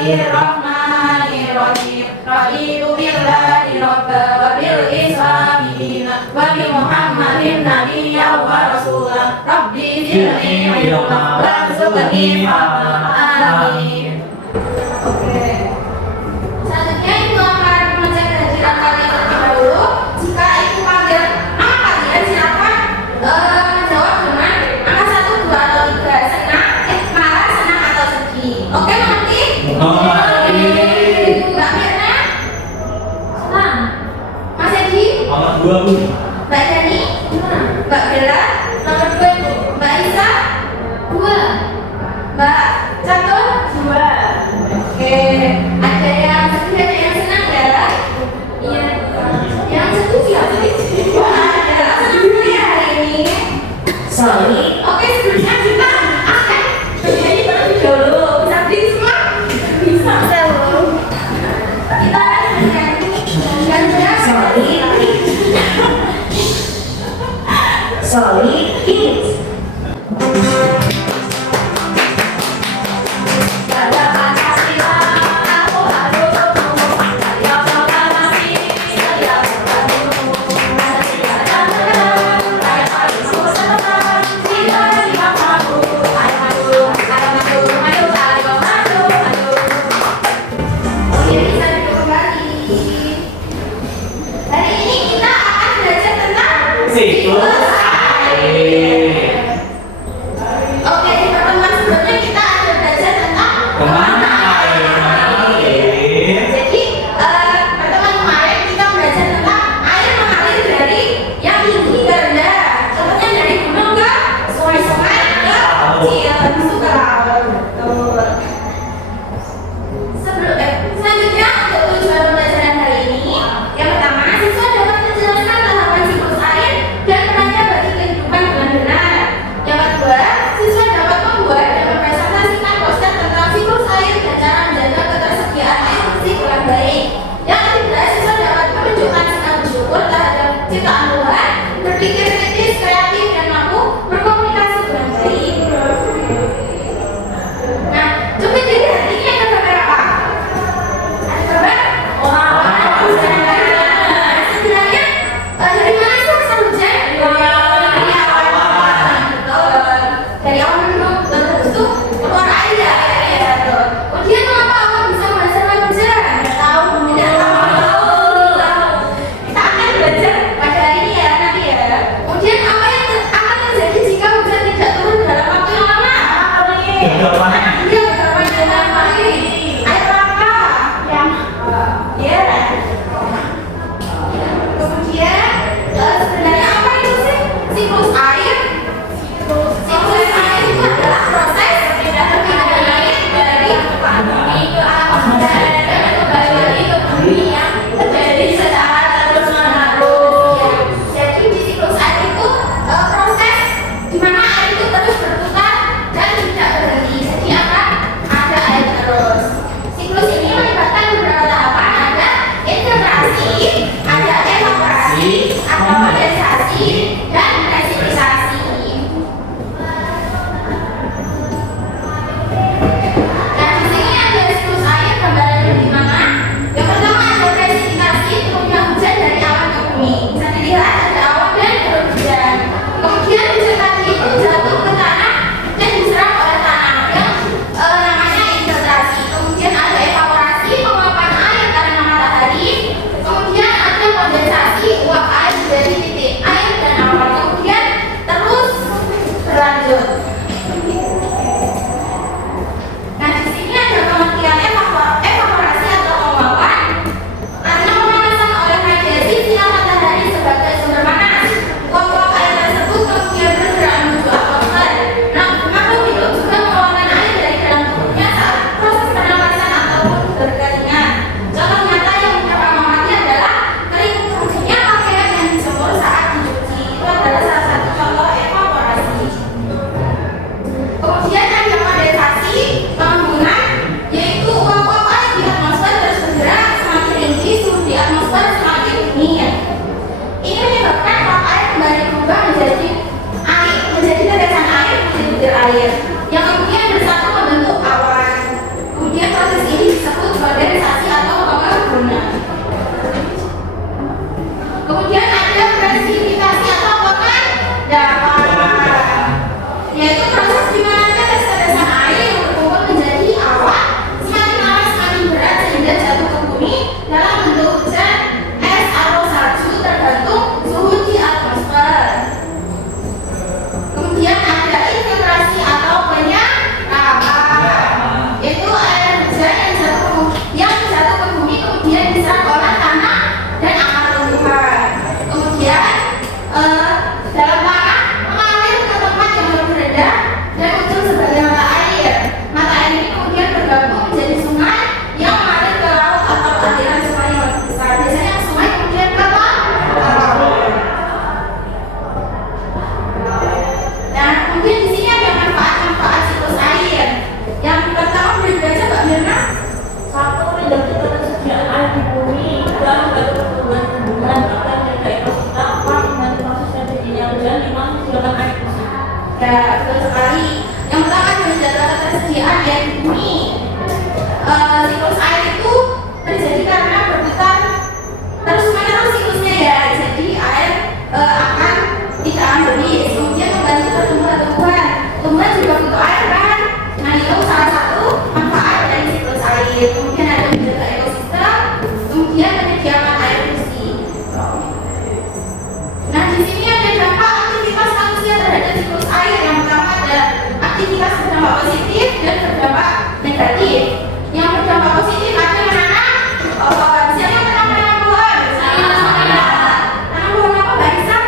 Bismillahirrahmanirrahim. Raditu billahi rabba wa bil islami dina wa bi Muhammadin nabiyya wa rasulah. Rabbi zidni ilma warzuqni fahma. Amin. Oke. Selanjutnya Ibu akan mengecek kehadiran kalian terlebih dahulu. Jika Ibu panggil nama kalian, silakan menjawab dengan angka 1, 2, atau 3. Senang, marah, senang, atau sedih. Oke, mengerti? Mbak Mirna? Senang. Mas Edi? Nomor 2, Bu. Mbak Dani? Mbak Bella? Nomor 2, Ibu. Mbak Isa? 2. Mbak Catur? 2. Oke, ada yang sedih, ada yang senang ya? Iya. Yang sedih siapa sih? Ada. Senang dulu ya hari ini. Sorry. Oke, sebelumnya kita akan bernyanyi terlebih dahulu. Bisa berdiri semua? Bisa. Kita akan bernyanyi dan Sorry, kids. hari ini kita akan belajar tentang Siklus air. Oke, di pertemuan sebelumnya kita ada belajar tentang Kemana air mengalir? Jadi pertemuan kemarin kita belajar tentang air mengalir dari yang tinggi ke rendah. Contohnya dari gunung ke sungai-sungai ke kecil, habis itu ke laut. Betul. Selanjutnya untuk tujuan pembelajaran hari ini, yang pertama siswa dapat menjelaskan tahapan siklus air dan perannya Ya, betul sekali. Yang pertama menjaga ketersediaan air di bumi. Siklus air itu terjadi karena berputar terus menerus siklusnya ya. Jadi air akan tidak akan habis. Kemudian membantu pertumbuhan tumbuhan. Tumbuhan juga butuh air kan? Nah itu salah satu manfaat dari siklus air. Kemudian ada menjaga ekosistem. Kemudian menyediakan air bersih. Nah di sini ada dampak aktivitas manusia terhadap siklus air. Yang pertama ada aktivitas berdampak positif dan berdampak negatif. Yang berdampak positif ada yang mana? Misalnya menanam pohon. Tanam pohon apa Mbak Isa?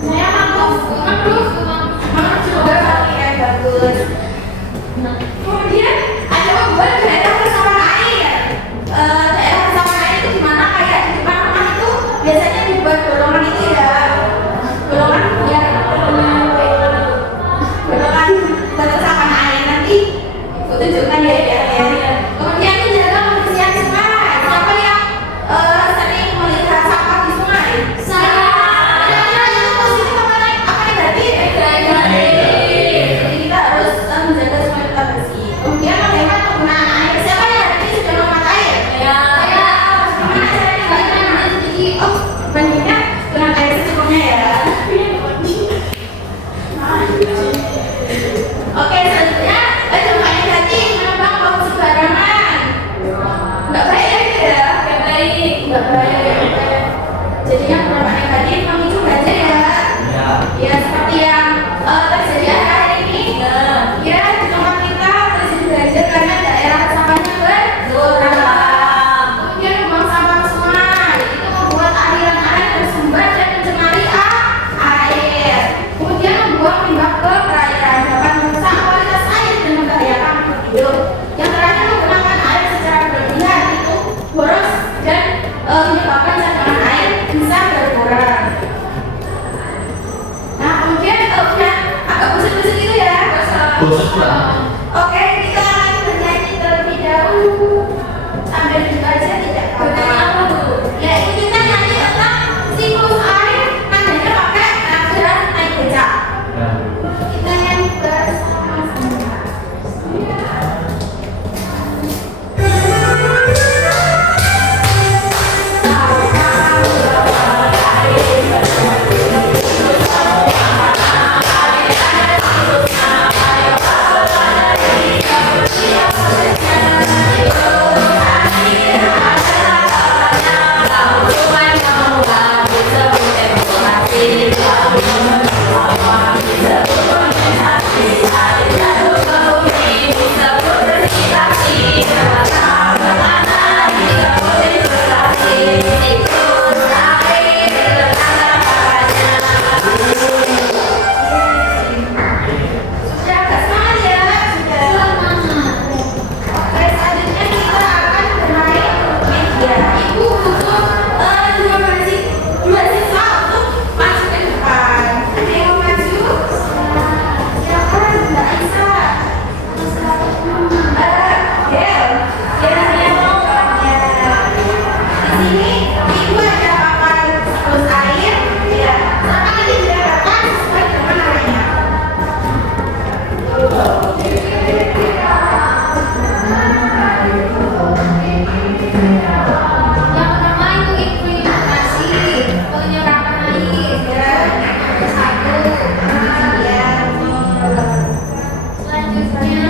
Saya mangrove juga pakai bagus. Kemudian ada membuat daerah resapan air. Daerah resapan air itu gimana? Kayak di depan rumah itu biasanya dibuat bolongan itu ya. Bolongan ya. Bolongan buat resapan air nanti aku tunjukkan ya. Kemudian menjaga kebersihan sungai. Siapa yang sering melihat sampah di sungai? Saya. Itu positif apa negatif? Jadi kita harus menjaga sungai tetap bersih. Kemudian menghemat penggunaan air. Siapa yang hari ini sudah menghemat air? Saya. Gimana caranya? Jadi bandingnya dengan air secukupnya ya. Oke, selanjutnya dampak negatif menambah waktu sembarangan. Nggak baik ya? Nggak baik. Jadinya dampak negatif memicu banjir ya. Ya seperti yang terjadi akhir-akhir ini. Ya di tempat kita terjadi banjir karena daerah sampahnya berkurang. Kemudian membuang sampah ke sungai itu membuat aliran air tersumbat dan mencemari air. Kemudian membuang limbah ke perairan dapat merusak kualitas air dan membahayakan makhluk hidup. Yang terakhir menggunakan air secara berlebihan itu boros dan menyebabkan cadangan air bisa berkurang. Nah kemudian udah agak bosan-bosan gitu ya. Bosan banget. Oke, kita akan bernyanyi terlebih dahulu. Sambil dibaca tidak apa-apa. Ya, ini kita nyanyi tentang siklus air nadanya pakai ajaran naik becak. Kita nyanyi bersama-sama. Sudah agak semangat ya? Sudah. Oke, selanjutnya kita akan bermain media. Ibu butuh dua siswa untuk maju ke depan. Ada yang mau maju? Silakan Mbak Isa. Del. Yang mau di sini ibu ada papan siklus air. Ya, silakan nanti dibedakan sesuai dengan namanya. Yang pertama itu infiltrasi, penyerapan air ya. Satu, ya. Selanjutnya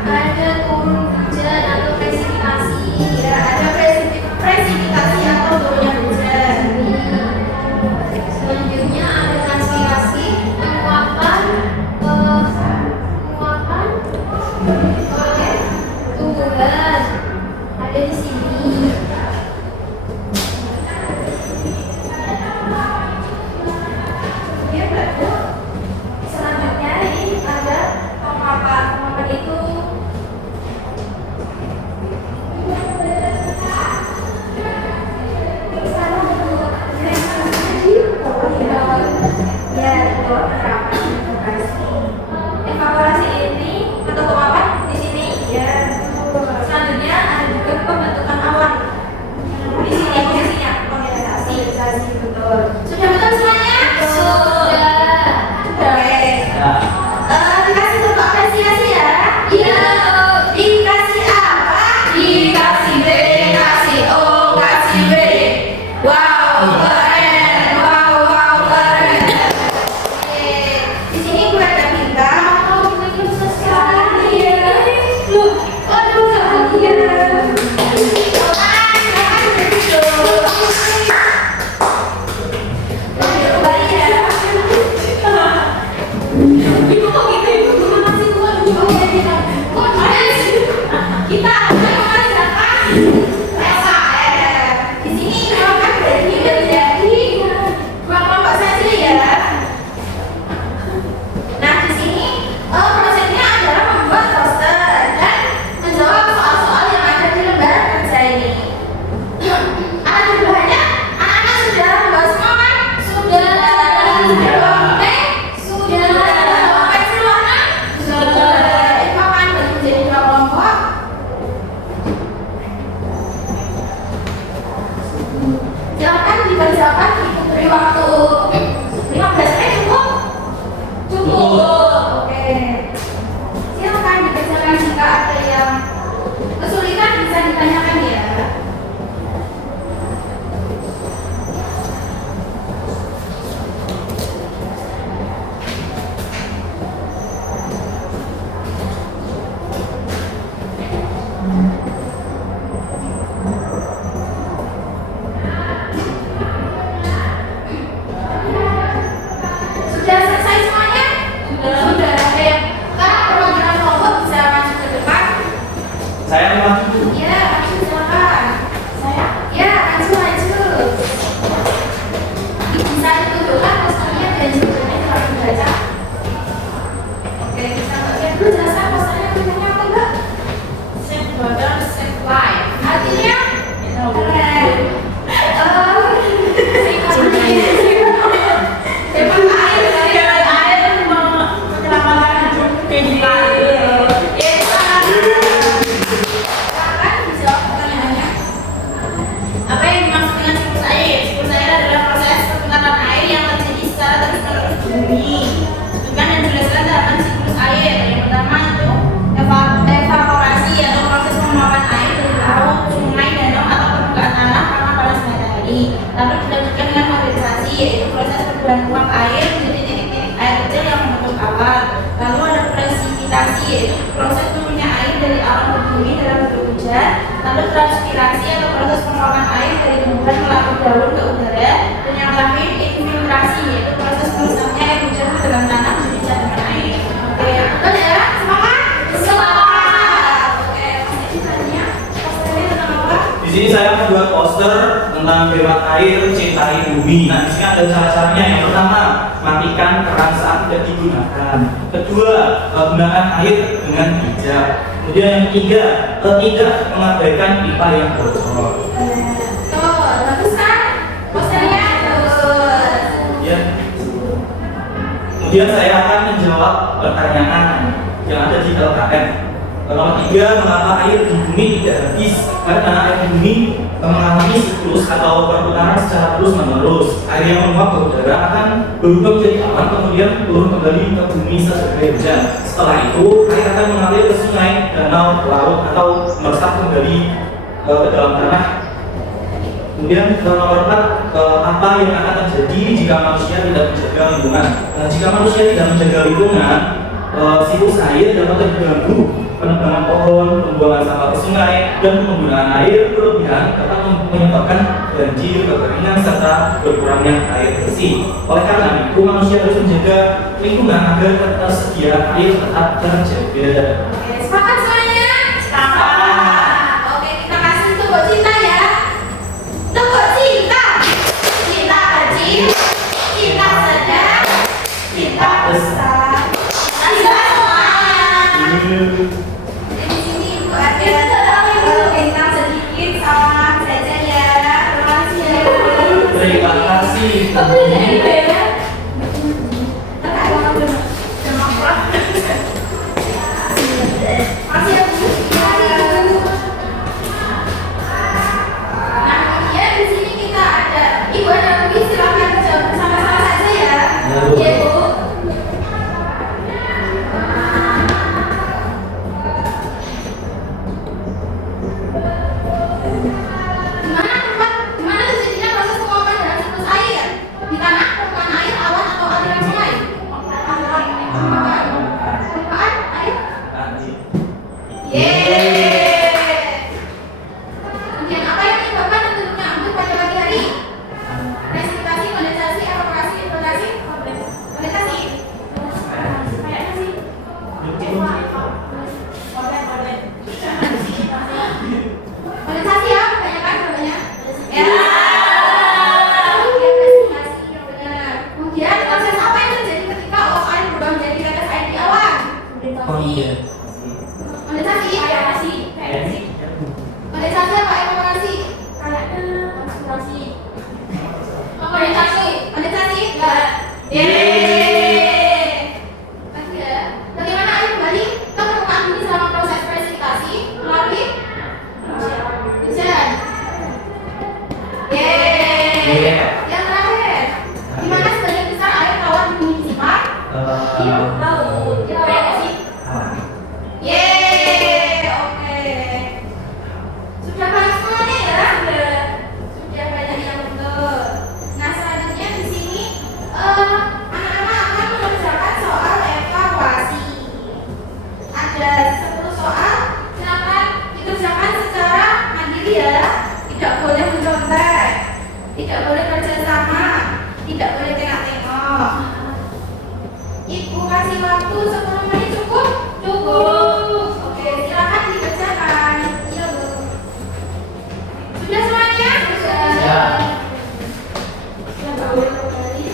ada turun hujan atau presipitasi ya. Ada presipitasi atau turunnya hujan. Selanjutnya ada transpirasi, penguapan tumbuhan ada di sini. Ya, betul. Selanjutnya ini ada penguapan. Penguapan itu ya, evaporasi ini atau penguapan di sini ya. Selanjutnya ada juga pembentukan awan. Di sini posisinya kondensasi, betul. Sudah betul semuanya? Sudah. Sudah. Wow, keren. Wow, wow, keren. Oke. Di sini gue ada bintang. Oh, kita susah sekali ya. Loh, aduh, bahagia. Ibu kok gitu, Ibu? Gimana sih, Bu? Oh, iya, kita. Kok kita siapa? SKR. Di sini kalau kan jadi kelompok saja ya. Nah, di sini prosesnya adalah membuat poster dan menjawab soal-soal yang ada di lembaran kerja ini. Ada bahannya, anak-anak sudah membuat semua kan? Sudah. Pensil warna? Sudah. Itu akan menjadi dua kelompok. Silakan dikerjakan, beri waktu 15 menit cukup? Cukup. Oke. Silakan dikerjakan, jika ada yang kesulitan bisa ditanyakan ya. Sudah selesai semuanya? Sudah. Oke. Sekarang perwakilan kelompok bisa maju ke depan. Saya maju. Ya, maju silakan. Saya? Ya, maju. Bisa ditunjukkan posternya dan judulnya kalau dibaca. Oke, bisa lihat dulu jelasan posternya tulisannya apa enggak? Save water, save life. Artinya? Keren. Hebat air. Menyelamatkan kehidupan. Silakan dijawab pertanyaannya. Apa yang dimaksud dengan siklus air? Siklus air adalah proses perputaran air yang terjadi secara terus-menerus di bumi. Sebutkan dan jelaskan tahapan siklus air. Yang pertama itu evaporasi atau proses penguapan air dari laut, sungai, danau atau permukaan tanah karena panas matahari. Lalu dilanjutkan dengan kondensasi, yaitu proses perubahan uap air menjadi titik-titik air kecil yang membentuk awan. Lalu ada presipitasi, yaitu proses turunnya air dari awan ke bumi dalam bentuk hujan. Lalu transpirasi atau proses penguapan air dari tumbuhan melalui daun ke udara. Dan yang terakhir infiltrasi, yaitu proses meresapnya air hujan ke dalam tanah menjadi cadangan air. Oke, Betul ya? Semangat? Semangat. Oke, masih ditanya. Posternya tentang apa? Di sini saya membuat poster tentang hemat air, cintai bumi. Nah, di sini ada cara-caranya. Yang pertama, matikan keran saat tidak digunakan. Kedua, gunakan air dengan bijak. Kemudian yang ketiga, tidak mengabaikan pipa yang bocor. Tuh, bagus kan? Posternya bagus. Ya. Kemudian saya akan menjawab pertanyaan yang ada di LKM. Nomor 3, mengapa air di bumi tidak habis? Karena air di bumi mengalami siklus atau perputaran secara terus-menerus. Air yang menguap ke udara akan berubah menjadi awan, kemudian turun kembali ke bumi sebagai hujan. Setelah itu, air akan mengalir ke sungai, danau, laut, atau meresap kembali ke dalam tanah. Kemudian nomor 4, apa yang akan terjadi jika manusia tidak menjaga lingkungan? Jika manusia tidak menjaga lingkungan, siklus air dapat terganggu. Penebangan pohon, pembuangan sampah ke sungai, dan penggunaan air berlebihan dapat menyebabkan banjir, kekeringan, serta berkurangnya air bersih. Oleh karena itu, manusia harus menjaga lingkungan agar tersedia air tetap terjaga. Oke, sepakat semuanya? Sepakat. Oke, kita kasih untuk Mbak Cinta ya. Untuk Mbak Cinta. Cinta kecil, cinta sedang, cinta besar. Cinta semuanya. Di sini Ibu ada bintang sedikit sama jajan ya. Terima kasih ya. Terima kasih. Kamu udah ini ya? Kakak mau dulu. Masih ya, Bu. Nah, ya di sini kita ada Ibu ada kuis, silakan jawab bersama-sama saja ya. Iya, Bu. Gimana terjadinya proses Yang terakhir, di mana sebagian besar air tawar di bumi disimpan? Tahu. Apa ya sih? Yeay, oke. Sudah banyak semuanya ya? Sudah banyak yang betul. Nah, selanjutnya di sini anak-anak akan mengerjakan soal evaluasi. Ada 10 soal, silakan dikerjakan secara mandiri ya. Tidak boleh mencontek, tidak boleh kerjasama, tidak boleh tengok-tengok. Ibu kasih waktu 10 menit cukup? Cukup. Oke, silakan dikerjakan. Iya, Bu. Sudah semuanya? Sudah. Sudah boleh kembali.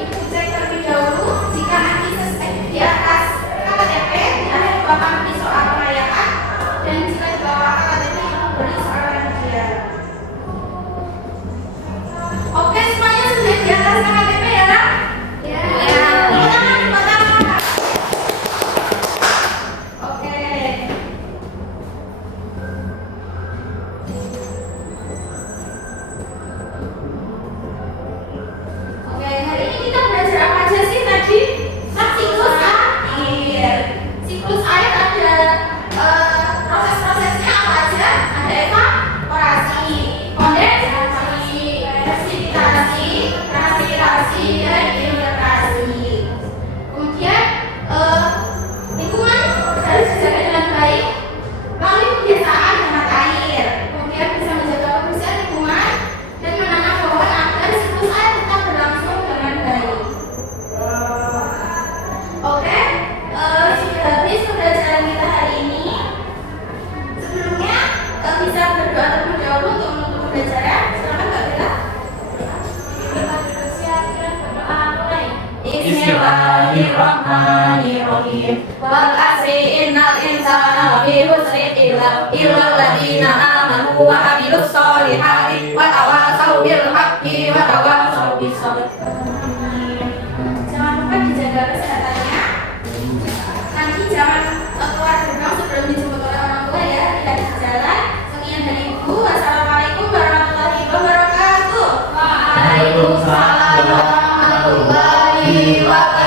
Ibu cek terlebih dahulu jika nanti di atas KTP tidak ada bapak di soal kelayakan dan jika di bawah KTP ibu beri soal kajian. Oke, semuanya sudah di atas KTP ya? Ya. Tepuk tangan, tepuk tangan. Oke. Oke, hari ini kita belajar apa aja sih tadi? Siklus air. Siklus air ada proses-prosesnya apa aja? Ada evaporasi, kondensasi, presipitasi, transpirasi, dan infiltrasi. Kemudian lingkungan harus dijaga dengan baik melalui kebiasaan hemat air. Kemudian bisa menjaga kebersihan lingkungan dan menanam pohon agar siklus air tetap berlangsung dengan baik. Oke, sudah habis pembelajaran kita hari ini. Sebelumnya bisa berdoa terlebih dahulu untuk menutup pembelajaran. Silakan Mbak Bella. Kita bersiap dan berdoa mulai. Bismillahirrahmanirrahim. Wal asri innal insana lafi khusrin illa alladziina aamanu wa 'amilus sholihati wa tawashaw bil haqqi wa tawashaw bis sabr. Jangan lupa dijaga kesehatannya. Nanti jangan keluar gerbang sebelum dijemput oleh orang tua ya. Tidak di jalan. Sekian dari Ibu. Wassalamualaikum warahmatullahi wabarakatuh. Waalaikumsalam warahmatullahi wabarakatuh.